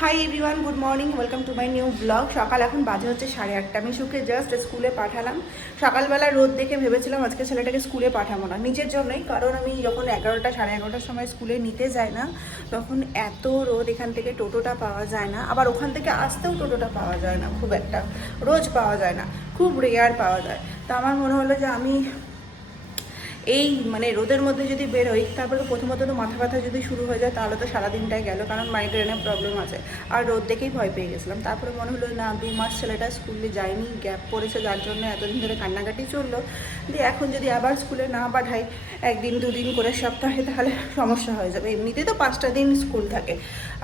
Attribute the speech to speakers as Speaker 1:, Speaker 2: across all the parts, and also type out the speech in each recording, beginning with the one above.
Speaker 1: Hi everyone good morning welcome to my new blog সকাল এখন বাজে হচ্ছে সাড়ে আটটা। আমি সুখে জাস্ট স্কুলে পাঠালাম। সকালবেলা রোদ দেখে ভেবেছিলাম আজকে ছেলেটাকে স্কুলে পাঠাবো না। নিজের জন্যই, কারণ আমি যখন এগারোটা, সাড়ে এগারোটার সময় স্কুলে নিতে যাই না, তখন এত রোদ এখান থেকে টোটোটা পাওয়া যায় না। আবার ওখান থেকে আসতেও টোটোটা পাওয়া যায় না, খুব একটা। রোজ পাওয়া যায় না, খুব রেয়ার পাওয়া যায়। তো আমার মনে হলো যে আমি এই মানে রোদের মধ্যে যদি বেরোই তারপরে প্রথমত তো মাথা ব্যথা যদি শুরু হয়ে যায়, তাহলে তো সারাদিনটাই গেল, কারণ মাইগ্রেনের প্রবলেম আছে। আর রোদ দেখেই ভয় পেয়ে গেছিলাম। তারপরে মনে হলো, না, দু মাস ছেলেটা স্কুলে যায়নি গ্যাপ পড়েছে, যার জন্য এতদিন ধরে কান্নাকাটি চলল। দিয়ে এখন যদি আবার স্কুলে না পাঠাই, একদিন, দুদিন করে সপ্তাহে, তাহলে সমস্যা হয়ে যাবে। এমনিতেই তো পাঁচটা দিন স্কুল থাকে।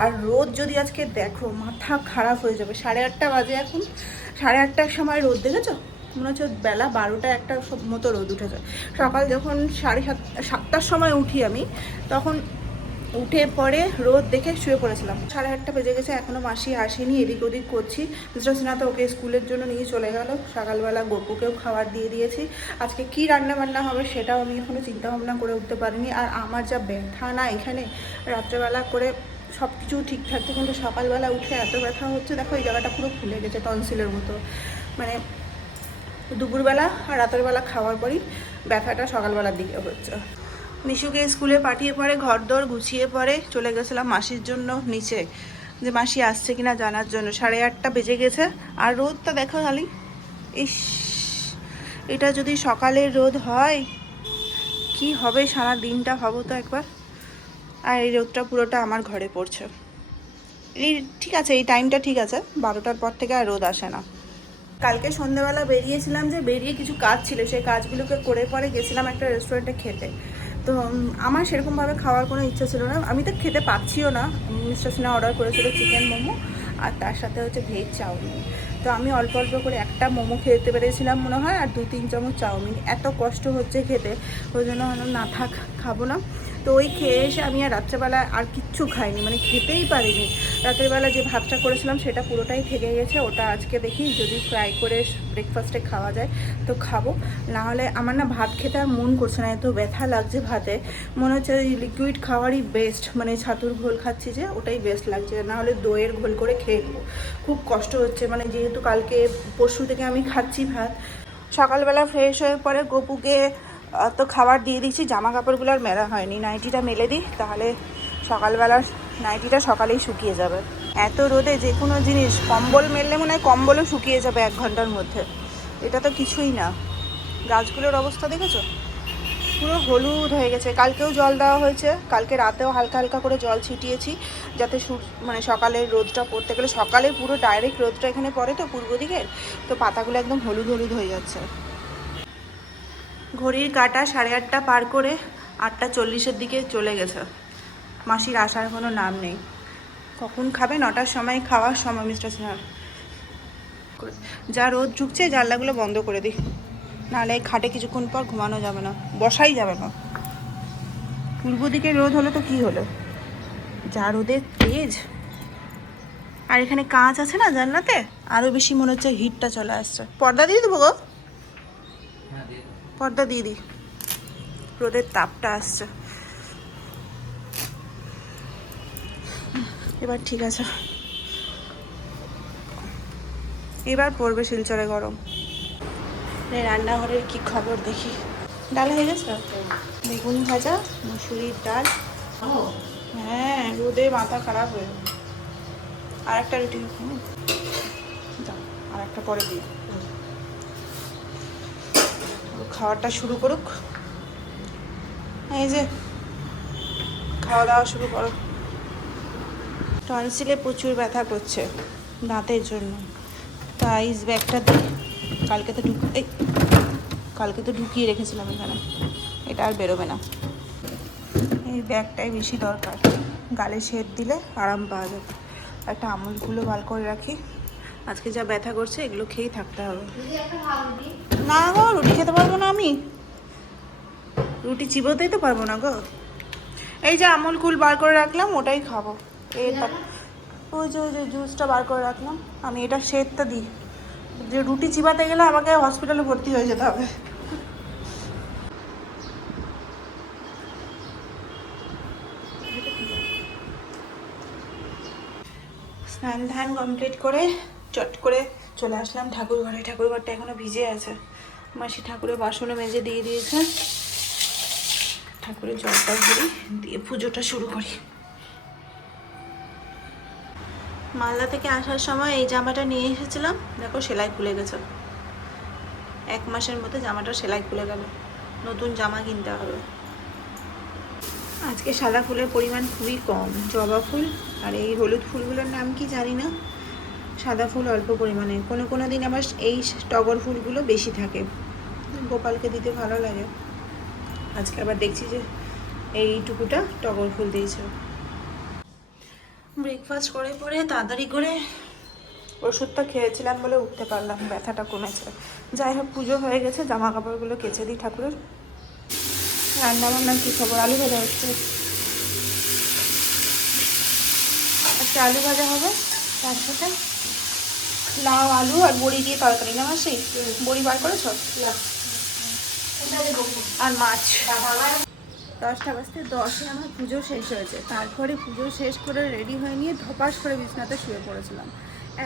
Speaker 1: আর রোদ যদি আজকে দেখো, মাথা খারাপ হয়ে যাবে। সাড়ে আটটা বাজে এখন। সাড়ে আটটার সময় রোদ দেখেছ? মনে হচ্ছে বেলা বারোটা একটা মতো রোদ উঠেছে। সকাল যখন সাড়ে সাত, সাতটার সময় উঠি আমি, তখন উঠে পরে রোদ দেখে শুয়ে পড়েছিলাম। সাড়ে আটটা বেজে গেছে এখনও মাসি আসেনি, এদিক ওদিক করছি। মিস্টার সিনহা তো ওকে স্কুলের জন্য নিয়ে চলে গেল। সকালবেলা গপুকেও খাবার দিয়ে দিয়েছি। আজকে কি রান্না বান্না হবে সেটাও আমি এখনও চিন্তা ভাবনা করে উঠতে পারিনি। আর আমার যা ব্যথা না এখানে, রাত্রেবেলা করে সব কিছু ঠিক থাকতে কিন্তু সকালবেলা উঠে এত ব্যথা হচ্ছে, দেখো এই জায়গাটা পুরো ফুলে গেছে, টনসিলের মতো। মানে দুপুরবেলা আর রাতের বেলা খাওয়ার পরই ব্যথাটা সকালবেলার দিকে হচ্ছে। মিশুকে স্কুলে পাঠিয়ে পরে ঘর দর গুছিয়ে পরে চলে গেছিলাম মাসির জন্য নিচে। যে মাসি আসছে কিনা জানার জন্য। সাড়ে আটটা বেজে গেছে আর রোদটা দেখো খালি। ইস, এটা যদি সকালের রোদ হয়, কি হবে সারা দিনটা ভাবো তো একবার। আর এই রোদটা পুরোটা আমার ঘরে পড়ছে। এই ঠিক আছে, এই টাইমটা ঠিক আছে। বারোটার পর থেকে আর রোদ আসে না। কালকে সন্ধ্যেবেলা বেরিয়েছিলাম যে বেরিয়ে কিছু কাজ ছিল, সেই কাজগুলোকে করে পরে গেছিলাম একটা রেস্টুরেন্টে খেতে। তো আমার সেরকমভাবে খাওয়ার কোনো ইচ্ছা ছিল না। আমি তো খেতে পাচ্ছিও না। মিস্টার সিনহা অর্ডার করেছিল চিকেন মোমো আর তার সাথে হচ্ছে ভেজ চাউমিন। তো আমি অল্প অল্প করে একটা মোমো খেতে পেরেছিলাম মনে হয়, আর দু তিন চামচ চাউমিন। এত কষ্ট হচ্ছে খেতে। ওই জন্য না থাক, খাব না। ওই খেয়ে এসে আমি আর রাত্রেবেলা আর কিচ্ছু খাইনি মানে খেতেই পারিনি। রাত্রেবেলা যে ভাতটা করেছিলাম সেটা পুরোটাই থেকে গেছে, ওটা আজকে দেখি যদি ফ্রাই করে ব্রেকফাস্টে খাওয়া যায় তো খাব। নাহলে আমার না ভাত খেতে আর মন করছে না, এত ব্যথা লাগছে ভাতে। মনে হচ্ছে লিকুইড খাওয়ারই বেস্ট মানে ছাতুর ঘোল খাচ্ছি যে, ওটাই বেস্ট লাগছে। নাহলে দইয়ের ঘোল করে খেয়ে নেব। খুব কষ্ট হচ্ছে মানে যেহেতু কালকে পরশু থেকে আমি খাচ্ছি ভাত। সকালবেলা ফ্রেশ হয়ে পরে গপুকে তো খাবার দিয়ে দিচ্ছি জামা কাপড়গুলো আর মেলা হয়নি। নাইটিটা মেলে দিই, তাহলে সকালবেলা নাইটিটা সকালেই শুকিয়ে যাবে। এত রোদে যে কোনো জিনিস, কম্বল মেললে মনে হয় কম্বলও শুকিয়ে যাবে এক ঘণ্টার মধ্যে। এটা তো কিছুই না। গাছগুলোর অবস্থা দেখেছ? পুরো হলুদ হয়ে গেছে। কালকেও জল দেওয়া হয়েছে, কালকে রাতেও হালকা হালকা করে জল ছিটিয়েছি, যাতে সূর- মানে সকালের রোদটা পড়তে গেলে, সকালে পুরো ডাইরেক্ট রোদটা এখানে পড়ে তো পূর্ব দিকে তো পাতাগুলো একদম হলুদ হলুদ হয়ে যাচ্ছে। ঘড়ির কাটা সাড়ে আটটা পার করে আটটা চল্লিশের দিকে চলে গেছে। মাসির আসার কোনো নাম নেই। কখন খাবে? নটার সময় খাওয়ার সময়, মিস্টার সিনহার যা রোদ ঢুকছে, জানলাগুলো বন্ধ করে দিই। নাহলে খাটে কিছুক্ষণ পর ঘুমানো যাবে না, বসাই যাবে না। পূর্ব দিকে রোদ হলো তো কি হলো? যা রোদের তেজ। আর এখানে কাঁচ আছে না জানলাতে? আরও বেশি মনে হচ্ছে হিটটা চলে আসছে। পর্দা দিয়ে দেবো গো? পর্দা দিয়ে দিই। রোদের তাপটা আসছে। এবার ঠিক আছে। এবার পড়বে শিলচরে গরম। রান্নাঘরের কি খবর দেখি। ডাল হয়ে গেছে? বেগুন ভাজা, মুসুরির ডাল। হ্যাঁ রোদে মাথা খারাপ হয়ে আর একটা রুটি আর একটা পরে দিই। খাওয়াটা শুরু করুক। এই যে, খাওয়া দাওয়া শুরু করো। টনসিলে প্রচুর ব্যথা করছে দাঁতের জন্য। তা আইস ব্যাগটা দিই কালকে তো ঢুক এই, কালকে তো ঢুকিয়ে রেখেছিলাম এখানে। এটা আর বেরোবে না। এই ব্যাগটাই বেশি দরকার। গালে শেড দিলে আরাম পাওয়া যাবে। একটা আমুলগুলো বার করে রাখি। আজকে যা ব্যথা করছে, এগুলো খেয়েই থাকতে হবে। না গো, রুটি খেতে পারব না আমি। রুটি চিবোতেই তো পারব না গো। এই যে আমুল কুল বার করে রাখলাম, ওটাই খাব। ওই যে ওই যে জুসটা বার করে রাখলাম। আমি এটা শেডটা দিই। যে রুটি চিবাতে গেলে আমাকে হসপিটালে ভর্তি হয়ে যেতে হবে। স্নান ধান কমপ্লিট করে চট করে চলে আসলাম। ঠাকুর ঘরে, ঠাকুর ঘরটা এখনও ভিজে আছে। মাসি ঠাকুরের বাসনও মেজে দিয়ে দিয়েছে। ঠাকুরের জলটা ভরি দিয়ে পুজোটা শুরু করি। মালদা থেকে আসার সময় এই জামাটা নিয়ে এসেছিলাম। দেখো সেলাই খুলে গেছে। এক মাসের মধ্যে জামাটা সেলাই খুলে গেল। নতুন জামা কিনতে হবে। আজকে সাদা ফুলের পরিমাণ খুবই কম। জবা ফুল আর এই হলুদ ফুলগুলোর নাম কি জানি না। সাদা ফুল অল্প পরিমাণে। কোনো কোনো দিন আবার এই টগর ফুলগুলো বেশি থাকে। গোপালকে দিতে ভালো লাগে। আজকে আবার দেখছি যে এইটুকুটা টগর ফুল দিয়েছে। ব্রেকফাস্ট করে পরে তাড়াতাড়ি করে ওষুধটা খেয়েছিলাম বলে উঠতে পারলাম, ব্যথাটা কমেছে। যাই হোক, পুজো হয়ে গেছে জামা কাপড়গুলো কেচে দিই ঠাকুরের। রান্না বান্নার কী খবর? আলু ভাজা হচ্ছে। একটা আলু ভাজা হবে, তার সাথে লাউ আলু আর বড়ি দিয়ে তরকারি। না মাসি? বড়ি বার করেছ? আর মাছ? দশটা বাজতে দশে আমার পুজো শেষ হয়েছে। তারপরে পুজো শেষ করে রেডি হয়ে নিয়ে ধপাস করে বিছনাতে শুয়ে পড়েছিলাম।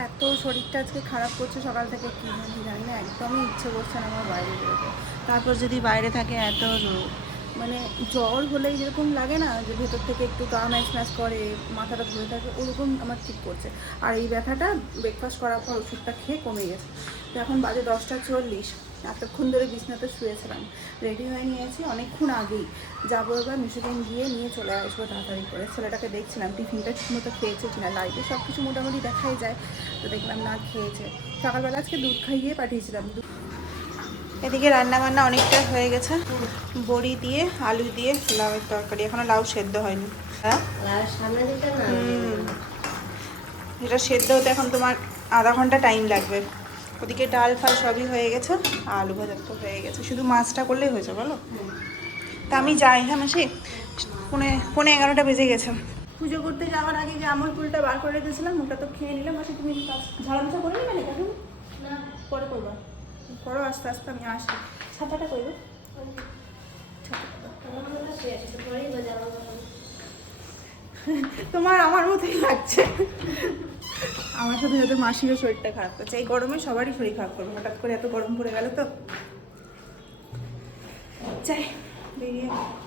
Speaker 1: এত শরীরটা আজকে খারাপ করছে সকাল থেকে কী জানি জানি না একদমই ইচ্ছে করছে না আমার বাইরে বেরোতে। তারপর যদি বাইরে থাকে এত রোদ মানে জ্বর হলেই যেরকম লাগে না, যে ভেতর থেকে একটু গা ম্যাচ ম্যাচ করে, মাথাটা ধরে থাকে, ওরকম আমার ঠিক করছে। আর এই ব্যথাটা ব্রেকফাস্ট করার পর ওষুধটা খেয়ে কমে গেছে। তো এখন বাজে দশটা চল্লিশ। এতক্ষণ ধরে বিছনাতে শুয়েছিলাম। রেডি হয়ে নিয়েছি অনেকক্ষণ আগেই। যাব এবার মিশুকে গিয়ে নিয়ে চলে আসব তাড়াতাড়ি করে। ছেলেটাকে দেখছিলাম, টিফিনটা ঠিকমতো খেয়েছে কিনা লাইটে সব কিছু মোটামুটি দেখাই যায়। তো দেখলাম না, খেয়েছে। সকালবেলা আজকে দুধ খাইয়ে পাঠিয়েছিলাম। দুধ এদিকে রান্না বান্না অনেকটা হয়ে গেছে। বড়ি দিয়ে আলু দিয়ে লাউয়ের তরকারি। এখনও লাউ সেদ্ধ হয়নি। হ্যাঁ
Speaker 2: সামনে দিতে না?
Speaker 1: হুম। এটা সেদ্ধ হতে এখন তোমার আধা ঘণ্টা টাইম লাগবে। ওদিকে ডাল ফাল সবই হয়ে গেছে আলু ভাজা তো হয়ে গেছে। শুধু মাছটা করলেই হয়েছে বলো? তা আমি যাই হ্যাঁ মাসি? পনে পনে এগারোটা বেজে গেছে। পুজো করতে যাওয়ার আগে যে আমল ফুলটা বার করে দিয়েছিলাম ওটা তো খেয়ে নিলাম। মাসি তুমি ঝাড়া মোছা করে নিবে নাকি এখন?
Speaker 2: না।
Speaker 1: পরে করবা। করো আস্তে আস্তে আমি আসি। ছাতাটা করব। তোমার আমার মতোই লাগছে। আমার সাথে সাথে মাসিরও শরীরটা খারাপ করছে। এই গরমে সবারই শরীর খারাপ করবে। হঠাৎ করে এত গরম পড়ে গেল তো।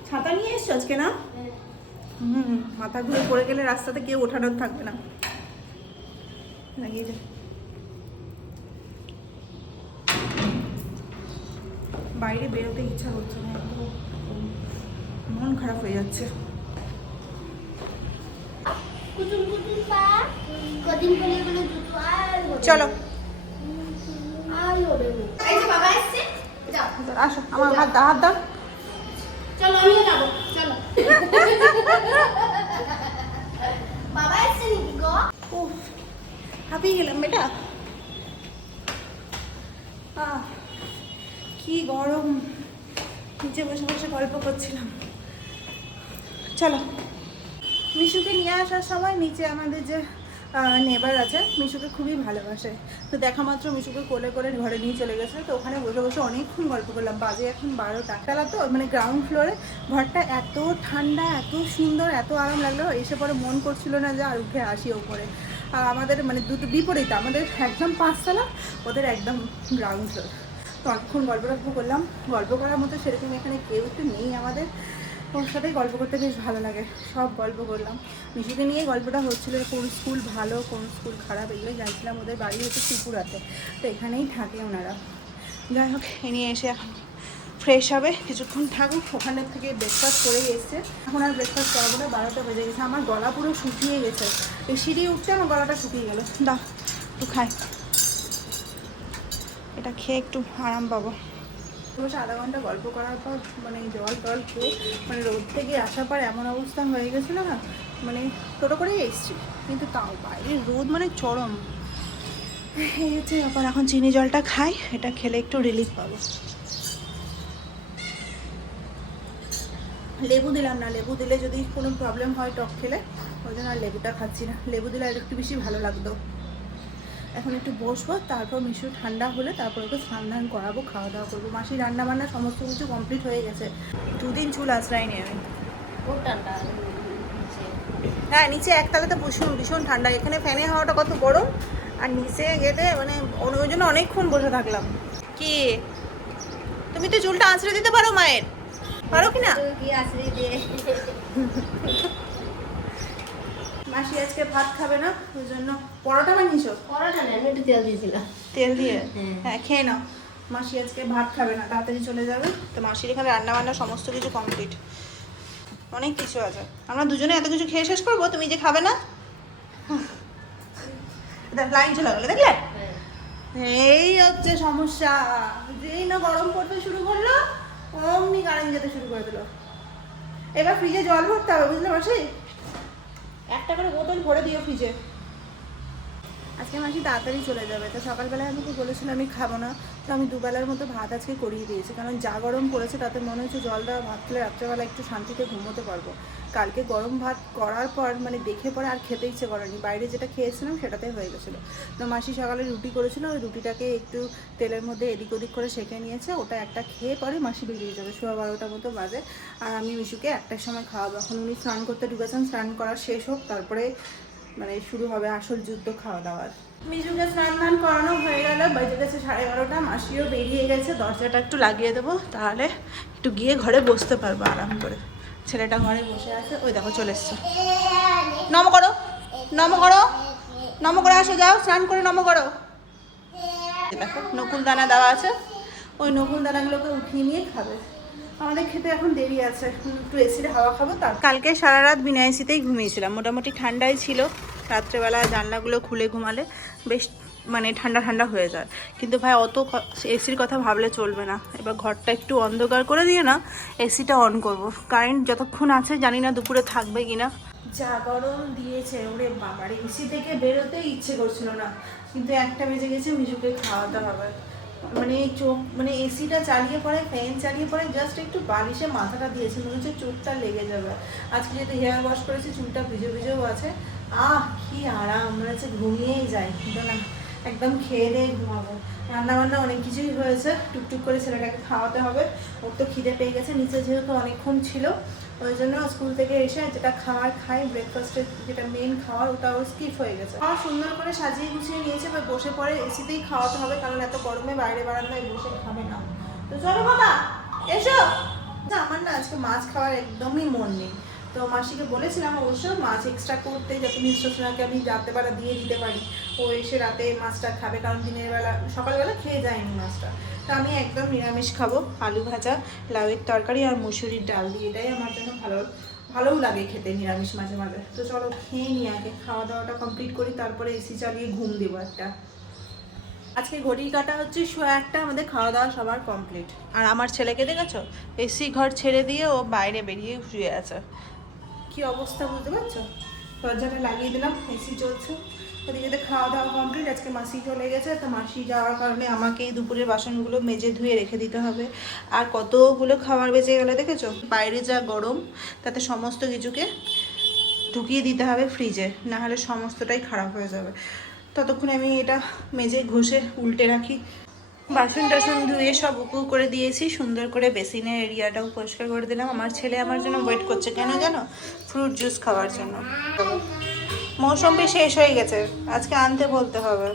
Speaker 1: ছাতা নিয়ে এসছো আজকে না। হুম মাথা ঘুরে পড়ে গেলে রাস্তাতে কেউ ওঠানোর থাকবে না। লাগিয়ে দে। বাইরে বেরোতে ইচ্ছা করছে না মন খারাপ হয়ে যাচ্ছে। চলো। আসো আমার হাত হাত দাও।
Speaker 2: চলো আমিও যাব, চলো। বাবা এসছে নাকি গো?
Speaker 1: উফ হাঁপিয়ে গেলাম বেটা আহ, কি গরম, নিচে বসে বসে গল্প করছিলাম। চলো, মিশুকে নিয়ে আসার সময় নিচে আমাদের যে নেবার আছে, মিশুকে খুবই ভালোবাসে। তো দেখা মাত্র মিশুকে কোলে করে ঘরে নিয়ে চলে গেছে। তো ওখানে বসে বসে অনেকক্ষণ গল্প করলাম। বাজে এখন বারোটা। তালা তো মানে গ্রাউন্ড ফ্লোরে ঘরটা এত ঠান্ডা, এত সুন্দর, এত আরাম লাগল। এসে পরে মন করছিল না যে আর উঠে আসি ওপরে। আর আমাদের মানে দুটো বিপরীত, আমাদের একদম পাঁচতলা, ওদের একদম গ্রাউন্ড ফ্লোর তো অনেকক্ষণ গল্প টল্প করলাম। গল্প করার মতো সেরকম এখানে কেউ একটু নেই আমাদের। ওর সাথেই গল্প করতে বেশ ভালো লাগে। সব গল্প করলাম। মিশুকে নিয়ে গল্পটা হচ্ছিল কোন স্কুল ভালো, কোন স্কুল খারাপ এগুলোই জানছিলাম। ওদের বাড়ি হচ্ছে ত্রিপুরাতে। তো এখানেই থাকে ওনারা। যাই হোক, এ নিয়ে এসে এখন ফ্রেশ হবে। কিছুক্ষণ থাকুক, ওখানের থেকে ব্রেকফাস্ট করেই এসছে। এখন আর ব্রেকফাস্ট করাবো না, বারোটা বেজে গেছে। আমার গলা পুরো শুকিয়ে গেছে। এই সিঁড়ি উঠছে আমার গলাটা শুকিয়ে গেল। দাও, একটু খাই। এটা খেয়ে একটু আরাম পাবো। বসে আধা ঘণ্টা গল্প করার পর মানে জল টল খেয়ে মানে রোদ থেকে আসার পর এমন অবস্থা হয়ে গেছিল না মানে টোটো করেই এসছি কিন্তু তাও বাইরে রোদ মানে চরম। এই হচ্ছে ব্যাপার এখন চিনি জলটা খাই এটা খেলে একটু রিলিফ পাবো। লেবু দিলাম না লেবু দিলে যদি কোনো প্রবলেম হয় টক খেলে ওই জন্য আর লেবুটা খাচ্ছি না। লেবু দিলে আর একটু বেশি ভালো লাগতো। এখন একটু বসবো তারপর মিশু ঠান্ডা হলে তারপর ওকে স্নান ধান করাবো খাওয়া দাওয়া করব। মাসি রান্না বান্না সমস্ত কিছু কমপ্লিট হয়ে গেছে। দুদিন চুল আশ্রয় নি আমি।
Speaker 2: খুব ঠান্ডা।
Speaker 1: হ্যাঁ নিচে একতলাতে ভীষণ ভীষণ ঠান্ডা। এখানে ফ্যানে হাওয়াটা কত গরম। আর নিচে গেলে মানে ওই- জন্য অনেকক্ষণ বসে থাকলাম। কি? তুমি তো চুলটা আঁচড়ে দিতে পারো মায়ের। পারো কি না? মাসি আজকে ভাত খাবে না ওই জন্য পরোটা বানিয়েছো?
Speaker 2: পরোটা না আমি একটু তেল দিয়েছিলাম।
Speaker 1: তেল দিয়ে?
Speaker 2: হ্যাঁ।
Speaker 1: হ্যাঁ খেয়ে নাও। মাসি আজকে ভাত খাবে না তাড়াতাড়ি চলে যাবে। তো মাসির এখানে রান্না বান্না সমস্ত কিছু কমপ্লিট অনেক কিছু আছে। আমরা দুজনে এত কিছু খেয়ে শেষ করব? তুমি যে খাবে না? লাইন চলে গেলো দেখলে? এই হচ্ছে সমস্যা। যেই না গরম পড়তে শুরু করল অমনি কারেন্ট যেতে শুরু করে দিল। এবার ফ্রিজে জল ভরতে হবে বুঝলে মাসি? একটা ভরে দিও ফ্রিজে আজকে মাসি তাড়াতাড়ি চলে যাবে, তো সকালবেলায় আমাকে বলেছিল আমি খাব না। তো আমি দুবেলার মতো ভাত আজকে করিয়ে দিয়েছি, কারণ যা গরম পড়েছে তাতে মনে হচ্ছে জল দেওয়া ভাত খেলে রাত্রেবেলা একটু শান্তিতে ঘুমোতে পারব। কালকে গরম ভাত করার পর মানে দেখে পরে আর খেতে ইচ্ছে করেনি। বাইরে যেটা খেয়েছিলাম সেটাতে হয়ে গেছিল। তো মাসি সকালে রুটি করেছিল, ওই রুটিটাকে একটু তেলের মধ্যে এদিক ওদিক করে সেঁকে নিয়েছে, ওটা একটা খেয়ে পরে মাসি বেরিয়ে যাবে, সোয়া বারোটার মতো বাজে। আর আমি মিশুকে একটার সময় খাওয়াবো। এখন উনি স্নান করতে ঢুকেছেন, স্নান করা শেষ হোক, তারপরে মানে শুরু হবে আসল যুদ্ধ খাওয়া দাওয়ার মিশুকে স্নান টান করানো হয়ে গেল, বেজে গেছে সাড়ে বারোটা মাসিও বেরিয়ে গেছে, দরজাটা একটু লাগিয়ে দেবো, তাহলে একটু গিয়ে ঘরে বসতে পারব আরাম করে। ছেলেটা ঘরে বসে আছে, ওই দেখো চলে এসছে। নম করো নম করো, নম করে আসো, যাও, স্নান করে নম করো। দেখো, নকুল দানা দেওয়া আছে, ওই নকুল দানাগুলোকে উঠিয়ে নিয়ে খাবে। আমাদের খেতে এখন দেরি আছে। একটু এসির হাওয়া খাব তার কালকে সারা রাত বিনা এসিতেই ঘুমিয়েছিলাম। মোটামুটি ঠান্ডাই ছিল। রাত্রেবেলা জানলাগুলো খুলে ঘুমালে বেশ মানে ঠান্ডা ঠান্ডা হয়ে যায়। কিন্তু ভাই অত এসির কথা ভাবলে চলবে না। এবার ঘরটা একটু অন্ধকার করে দিয়ে না এসিটা অন করব। কারেন্ট যতক্ষণ আছে জানি না দুপুরে থাকবে কি না যা গরম দিয়েছে ওরে বাবার এসি থেকে বেরোতে ইচ্ছে করছিল না। কিন্তু একটা বেজে গেছে মিজুকে খাওয়াতে হবে। মানে চোখ মানে এসিটা চালিয়ে পরে ফ্যান চালিয়ে পরে জাস্ট একটু বালিশে মাথাটা দিয়েছে, মনে হচ্ছে চোখটা লেগে যাবে। আজকে যেহেতু হেয়ার ওয়াশ করেছি, চুলটা ভিজে ভিজেও আছে। আহ, কি আরাম, মনে হচ্ছে ঘুমিয়েই যায় কিন্তু না, একদম খেয়ে দিয়ে ঘুমাবো। রান্না বান্না অনেক কিছুই হয়েছে, টুকটুক করে ছেলেটাকে খাওয়াতে হবে। ওর তো খিদে পেয়ে গেছে, নিচে যেহেতু অনেকক্ষণ ছিল ওই জন্য স্কুল থেকে এসে যেটা খাবার খাই ব্রেকফাস্টের যেটা মেন খাওয়ার ওটা ওর স্কিপ হয়ে গেছে। আর সুন্দর করে সাজিয়ে গুছিয়ে নিয়েছে, এবার বসে পরে এসিতেই খাওয়াতে হবে, কারণ এত গরমে বাইরে বারান্দায় বসে খাবে না। তো চলো বাবা, এসো। না, আমার না আজকে মাছ খাওয়ার একদমই মন নেই। তো মাসিকে বলেছিলাম অবশ্য মাছ এক্সট্রা করতে যাতে মিশ্রসোনাকে আমি রাতেবেলা দিয়ে দিতে পারি। ও এসে রাতে মাছটা খাবে, কারণ দিনের বেলা, সকালবেলা খেয়ে যায়নি মাছটা। তো আমি একদম নিরামিষ খাব, আলু ভাজা, লাউয়ের তরকারি আর মুসুরির ডাল দিয়ে। এটাই আমার জন্য ভালো, ভালোও লাগে খেতে নিরামিষ মাঝে মাঝে। তো চলো খেয়ে নিই আগে, খাওয়া দাওয়াটা কমপ্লিট করি, তারপরে এসি চালিয়ে ঘুম দেবো একটা। আজকে ঘড়ির কাটা হচ্ছে শো একটা, আমাদের খাওয়া দাওয়া সবার কমপ্লিট আর আমার ছেলেকে দেখেছ? এসি ঘর ছেড়ে দিয়ে ও বাইরে বেরিয়ে শুয়ে আছে। কি অবস্থা বুঝতে পারছ? দরজাটা লাগিয়ে দিলাম, এসি চলছে ওদিকে খাওয়া দাওয়া কমপ্লিট আজকে মাসি চলে গেছে, তো মাসি যাওয়ার কারণে আমাকে দুপুরের বাসনগুলো মেজে ধুয়ে রেখে দিতে হবে। আর কতগুলো খাবার বেঁচে গেলে দেখেছ? বাইরে যা গরম, তাতে সমস্ত কিছুকে ঢুকিয়ে দিতে হবে ফ্রিজে না হলে সমস্তটাই খারাপ হয়ে যাবে। ততক্ষণে আমি এটা মেজে ঘষে উল্টে রাখি। বাসন টাসন ধুয়ে সব উপু করে দিয়েছি, সুন্দর করে বেসিনের এরিয়াটাও পরিষ্কার করে দিলাম। আমার ছেলে আমার জন্য ওয়েট করছে কেন জানো? ফ্রুট জুস খাওয়ার জন্য। মৌসম্বি শেষ হয়ে গেছে। আজকে আনতে বলতে হবে।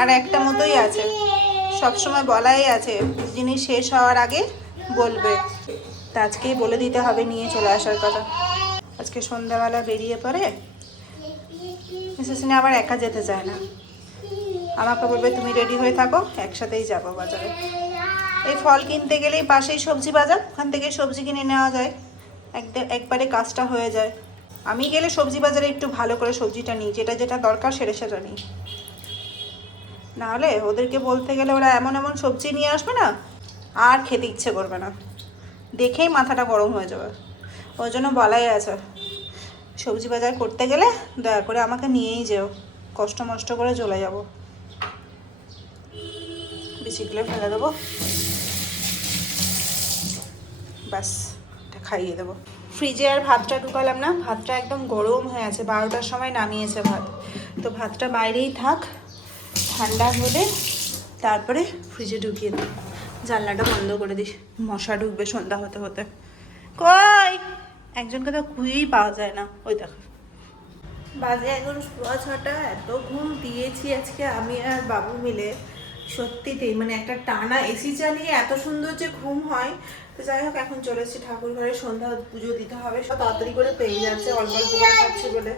Speaker 1: আর একটা মতোই আছে। সবসময় বলাই আছে, জিনিস শেষ হওয়ার আগে বলবে। তা আজকেই বলে দিতে হবে, নিয়ে চলে আসার কথা। আজকে সন্ধ্যাবেলা বেরিয়ে পড়ে মিসেসিনে আবার একা যেতে চায় না। আমাকে বলবে, তুমি রেডি হয়ে থাকো, একসাথেই যাব বাজারে। এই ফল কিনতে গেলেই পাশেই সবজি বাজার, ওখান থেকে সবজি কিনে নেওয়া যায়। একবারে কাজটা হয়ে যায়। আমি গেলে সবজি বাজারে একটু ভালো করে সবজিটা নিই, যেটা যেটা দরকার সেটা সেটা নিই। নাহলে ওদেরকে বলতে গেলে ওরা এমন এমন সবজি নিয়ে আসবে না, আর খেতে ইচ্ছে করবে না। দেখেই মাথাটা গরম হয়ে যাবে। ওই জন্য বলাই আছে, সবজি বাজার করতে গেলে দয়া করে আমাকে নিয়েই যেও, কষ্ট মষ্ট করে চলে যাব। বিচিগুলো ফেলে দেবো। ব্যাস, এটা খাইয়ে দেবো। ফ্রিজে আর ভাতটা ঢুকালাম না, ভাতটা একদম গরম হয়ে আছে, বারোটার সময় নামিয়েছে ভাত। তো ভাতটা বাইরেই থাক, ঠান্ডা হলে তারপরে ফ্রিজে ঢুকিয়ে দিই। জানলাটা বন্ধ করে দিস, মশা ঢুকবে সন্ধ্যা হতে হতে। কই? একজনকে তো খুঁজেই পাওয়া যায় না, ওই দেখো। বাজে এখন সোয়া ছটা, এত ঘুম দিয়েছি আজকে আমি আর বাবু মিলে। সত্যিতেই মানে একটা টানা এসি চালিয়ে এত সুন্দর যে ঘুম হয় যাই হোক, এখন চলেছি ঠাকুর ঘরে। সন্ধ্যা পুজো দিতে হবে, সব তাড়াতাড়ি করে পেয়ে যাচ্ছে, অল্প অল্প করে খাচ্ছি বলে।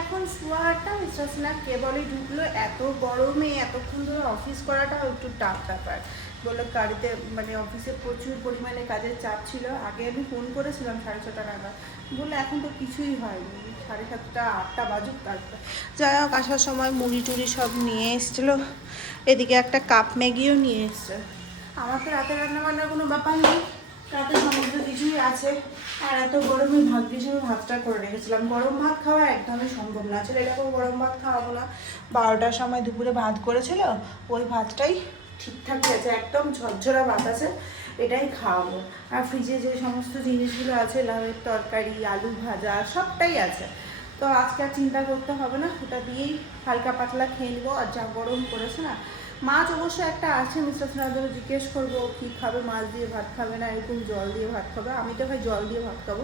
Speaker 1: এখন শোয়াটা বিশ্বাস না কেবলই ঢুকলো। এত গরমে, এতক্ষণ ধরে অফিস করাটা একটু টাফ ব্যাপার। বলল, গাড়িতে মানে অফিসে প্রচুর পরিমাণে কাজের চাপ ছিল। আগে আমি ফোন করেছিলাম সাড়ে ছটা নাগাদ। বলল, এখন তো কিছুই হয়নি। সাড়ে সাতটা, আটটা বাজুক তারপর। যাই হোক, আসার সময় মুড়ি টুড়ি সব নিয়ে এসেছিল। এদিকে একটা কাপ ম্যাগিও নিয়ে এসছে। আমার তো রাতে রান্না বান্নার কোনো ব্যাপার নেই। রাতে সমস্ত কিছুই আছে। আর এত গরমে ভাগ্যিস আমি ভাতটা করে রেখেছিলাম। গরম ভাত খাওয়া একদমই সম্ভব না। ছেলেটাকেও গরম ভাত খাওয়াবো না। বারোটার সময় দুপুরে ভাত করেছিল। ওই ভাতটাই ঠিকঠাক আছে, একদম ঝরঝরা আছে এটাই খাওয়াবো। আর ফ্রিজে যে সমস্ত জিনিসগুলো আছে, লাউয়ের তরকারি, আলু ভাজা, সবটাই আছে। তো আজকে আর চিন্তা করতে হবে না, ওটা দিয়েই হালকা পাতলা খেয়ে নেব। আর যা গরম পড়েছে না, মাছ অবশ্য একটা আছে মিস্টার সিনহাদের জিজ্ঞেস করব, কি খাবে, মাছ দিয়ে ভাত খাবে না, এরকম জল দিয়ে ভাত খাবে? আমি তো ভাই জল দিয়ে ভাত খাব।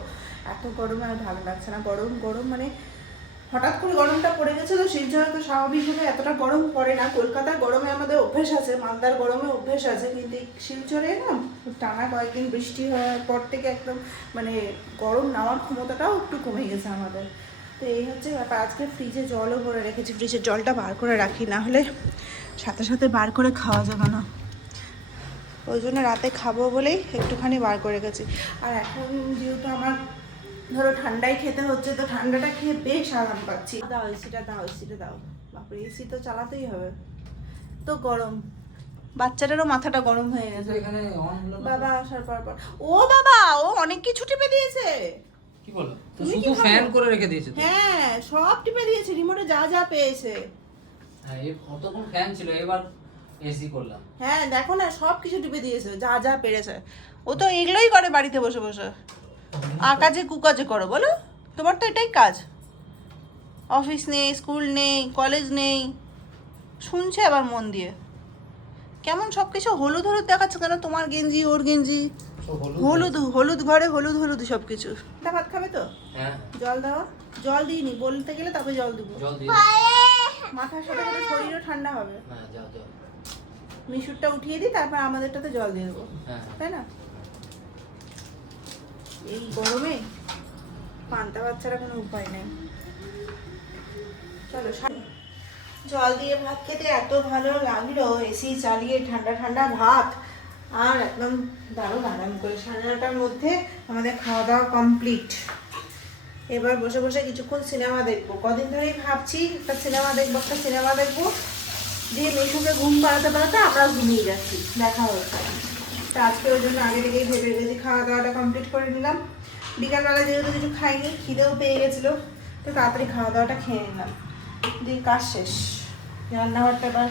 Speaker 1: এত গরমে আর ভালো লাগছে না। গরম গরম মানে হঠাৎ করে গরমটা পড়ে গেছে তো শিলচরে তো স্বাভাবিকভাবে এতটা গরম পড়ে না। কলকাতার গরমে আমাদের অভ্যেস আছে, মালদার গরমে অভ্যেস আছে, কিন্তু শিলচরে না টানা কয়েকদিন বৃষ্টি হওয়ার পর থেকে একদম মানে গরম নেওয়ার ক্ষমতাটাও একটু কমে গেছে আমাদের। তো এই হচ্ছে ব্যাপার, আজকে ফ্রিজে জলও ভরে রেখেছি ফ্রিজের জলটা বার করে রাখি, না হলে সাথে সাথে বার করে খাওয়া যাবে না। ওই জন্য রাতে খাব বলেই একটুখানি বার করে গেছি আর এখন যেহেতু আমার ধরো ঠান্ডাই খেতে হচ্ছে তো ঠান্ডাটা খেয়ে বেশ আরাম পাচ্ছি। দাও এসিটা দাও এসিটা দাও। বাপরে এসি তো চালাতেই হবে। তো গরম। বাচ্চাটারও মাথাটা গরম হয়ে গেছে। বাবা আসার পর পর। ও বাবা ও অনেক কিছু টিপে দিয়েছে।
Speaker 3: কি বলো?
Speaker 1: তুমি কি
Speaker 3: শুধু ফ্যান করে রেখে দিয়েছে
Speaker 1: হ্যাঁ সব টিপে দিয়েছে রিমোটে যা যা পেয়েছে।
Speaker 3: হ্যাঁ এই কতক্ষণ ফ্যান ছিল? এবার এসি করলাম।
Speaker 1: হ্যাঁ দেখো না সব কিছু টিপে দিয়েছে যা যা পেরেছে। ও তো এগুলোই করে বাড়িতে বসে বসে। আকাজে কুকাজে করো বলো? তোমার তো এটাই কাজ। অফিস নেই স্কুল নেই কলেজ নেই। শুনছে আবার মন দিয়ে। কেমন সব কিছু হলুদ হলুদ দেখাচ্ছে কেন? তোমার গেঞ্জি ওর গেঞ্জি। হলুদ হলুদ ঘরে হলুদ হলুদ সব কিছু ভাত খাবে তো?
Speaker 3: হ্যাঁ।
Speaker 1: জল দাও। জল দিইনি বলতে গেলে তবে জল দিব। মাথার সাথে শরীরও ঠান্ডা হবে।
Speaker 3: হ্যাঁ
Speaker 1: মিশুরটা উঠিয়ে দিই তারপর আমাদেরটাতে জল দিয়ে দেবো।
Speaker 3: হ্যাঁ।
Speaker 1: তাই না? এই গরমে পান্তা বাচ্চারা কোনো উপায় নেই। চলো জল দিয়ে ভাত খেতে এত ভালো লাগল এসি চালিয়ে ঠান্ডা ঠান্ডা ভাত। আর একদম দারুণ আরাম করে সাড়ে নটার মধ্যে আমাদের খাওয়া দাওয়া কমপ্লিট এবার বসে বসে কিছুক্ষণ সিনেমা দেখব। কদিন ধরেই ভাবছি একটা সিনেমা দেখব, একটা সিনেমা দেখব। দিয়ে মেশুকে ঘুম পাড়াতে পাড়াতে আমরা ঘুমিয়ে যাচ্ছি। দেখা হচ্ছে তা আজকে ওই জন্য আগে থেকেই ভেবে রেখেছি খাওয়া দাওয়াটা কমপ্লিট করে নিলাম। বিকালবেলা যেহেতু কিছু খাইনি, খিদেও পেয়ে গেছিল, তো তাড়াতাড়ি খাওয়া দাওয়াটা খেয়ে নিলাম। দিয়ে কাজ শেষ। রান্নাঘরটা এবার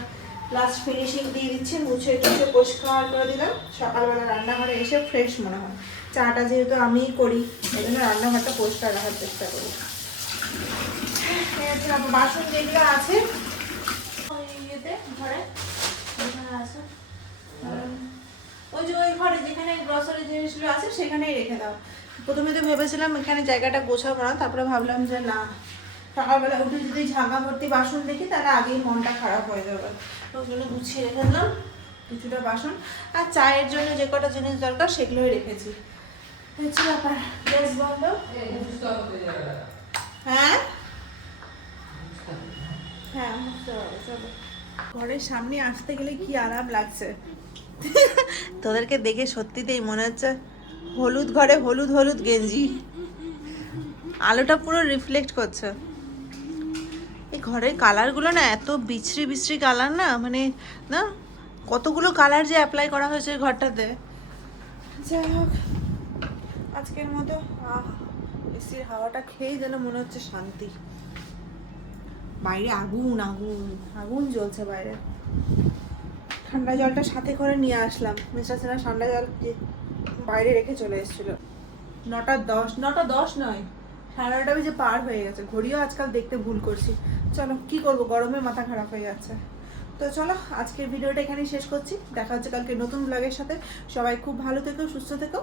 Speaker 1: লাস্ট ফিনিশিং দিয়ে দিচ্ছি, মুছে টুছে পরিষ্কার করে দিলাম। সকালবেলা রান্নাঘরে এসে ফ্রেশ মনে হয়। চাটা যেহেতু আমিই করি, এই জন্য রান্নাঘরটা পরিষ্কার রাখার চেষ্টা করি। বাসন যেগুলো আছে। ইয়েতে, ঘরে ওখানে আছে উম, ওই যে ওই ঘরে যেখানে গ্রসারি জিনিসগুলো আছে, সেখানেই রেখে দাও। প্রথমে তো ভেবেছিলাম এখানে জায়গাটা গোছাবো না, তারপরে ভাবলাম যে না, সকালবেলা উঠে যদি ঝাঁকা ভর্তি বাসন দেখি, তাহলে আগেই মনটা খারাপ হয়ে যাবে। ওই জন্য গুছিয়ে রেখে দিলাম, কিছুটা বাসন। আর চায়ের জন্য যে কটা জিনিস দরকার, সেগুলোই রেখেছি। হচ্ছে ব্যাপার গ্যাস বন্ধ? হ্যাঁ? হ্যাঁ ঘরের সামনে আসতে গেলে কি আরাম লাগছে? তোদেরকে দেখে সত্যিতেই মনে হচ্ছে হলুদ ঘরে হলুদ হলুদ গেঞ্জি। আলোটা পুরো রিফ্লেক্ট করছে। এই ঘরের কালারগুলো না এত বিশ্রী বিশ্রী কালার না মানে না, কতগুলো কালার যে অ্যাপ্লাই করা হয়েছে ঘরটাতে। যাই হোক, আজকের মতো এসির হাওয়াটা খেয়েই যেন মনে হচ্ছে শান্তি। বাইরে আগুন আগুন আগুন জ্বলছে বাইরে। ঠান্ডা জলটা সাথে করে নিয়ে আসলাম। মিস্টার সিনহা ঠান্ডা জল বাইরে রেখে চলে এসেছিল। নটা দশ নটা দশ নয়, সাড়ে নটা বেজে পার হয়ে গেছে। ঘড়িও আজকাল দেখতে ভুল করছি। চলো, কি করব? গরমে মাথা খারাপ হয়ে যাচ্ছে। তো চলো, আজকের ভিডিওটা এখানেই শেষ করছি। দেখা হচ্ছে কালকে নতুন ব্লগের সাথে। সবাই খুব ভালো থেকো, সুস্থ থেকো।